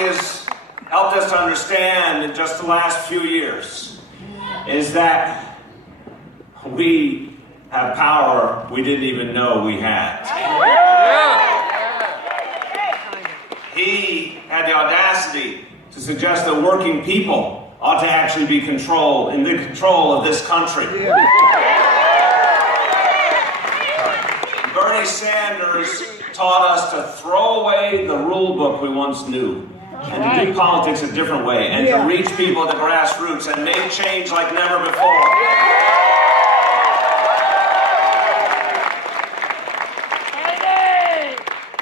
Bernie has helped us to understand in just the last few years is that we have power we didn't even know we had. He had the audacity to suggest that working people ought to actually be in the control of this country. Bernie Sanders taught us to throw away the rule book we once knew and to do politics a different way and to reach people at the grassroots and make change like never before.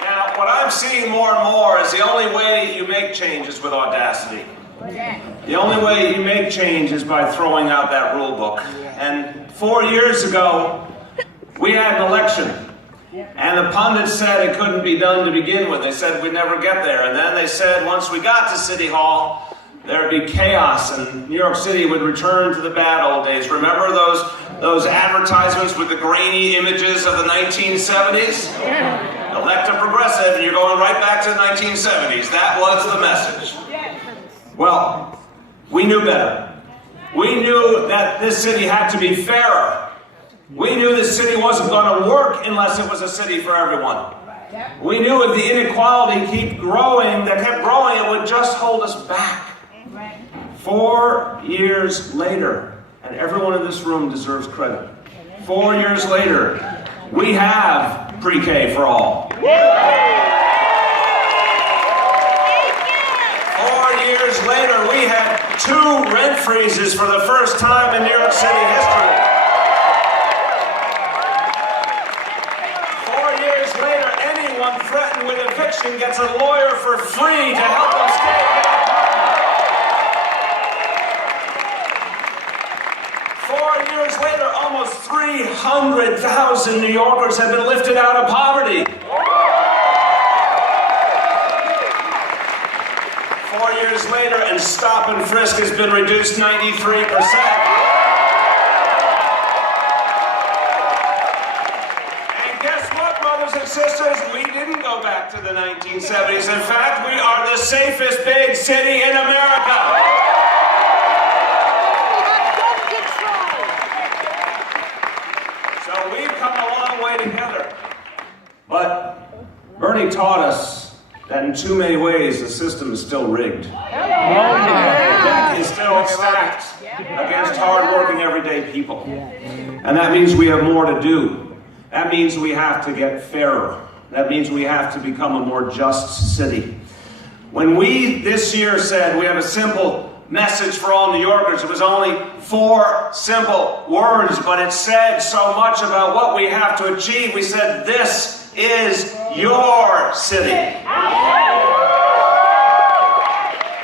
Now, what I'm seeing more and more is the only way you make change is with audacity. The only way you make change is by throwing out that rule book. And 4 years ago, we had an election. And the pundits said it couldn't be done to begin with. They said we'd never get there. And then they said once we got to City Hall, there'd be chaos and New York City would return to the bad old days. Remember those advertisements with the grainy images of the 1970s? Elect a progressive and you're going right back to the 1970s. That was the message. Well, we knew better. We knew that this city had to be fairer. We knew this city wasn't going to work unless it was a city for everyone. We knew if the inequality kept growing, it would just hold us back. 4 years later, and everyone in this room deserves credit. 4 years later, we have pre-K for all. 4 years later, we had 2 rent freezes for the first time in New York City history. 4 years later, anyone threatened with eviction gets a lawyer for free to help them stay in their apartment. 4 years later, almost 300,000 New Yorkers have been lifted out of poverty. 4 years later, and stop and frisk has been reduced 93%. And sisters, we didn't go back to the 1970s. In fact, we are the safest big city in America. So we've come a long way together. But Bernie taught us that in too many ways the system is still rigged. It's still stacked against hard-working everyday people. And that means we have more to do. That means we have to get fairer. That means we have to become a more just city. When we this year said we have a simple message for all New Yorkers, it was only 4 simple words, but it said so much about what we have to achieve. We said, this is your city.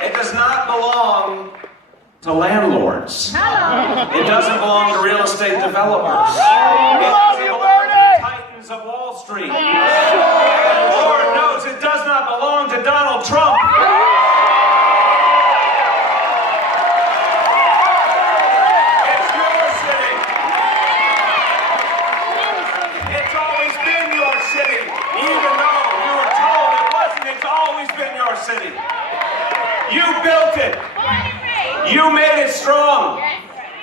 It does not belong to landlords. It doesn't belong to real estate developers. It doesn't belong to the titans of Wall Street. And Lord knows it does not belong to Donald Trump. It's your city. It's always been your city. Even though you were told it wasn't, it's always been your city. You built it. You made it strong.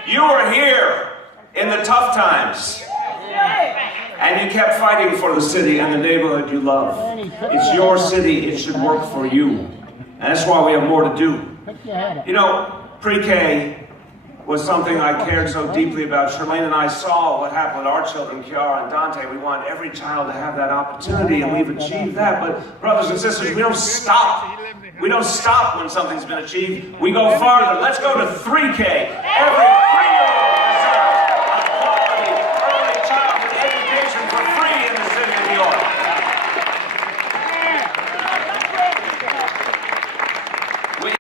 You were here in the tough times. And you kept fighting for the city and the neighborhood you love. It's your city. It should work for you. And that's why we have more to do. You know, pre-K was something I cared so deeply about. Charlene and I saw what happened with our children, Kiara and Dante. We want every child to have that opportunity, and we've achieved that. But brothers and sisters, we don't stop. We don't stop when something's been achieved. We go farther. Let's go to 3K.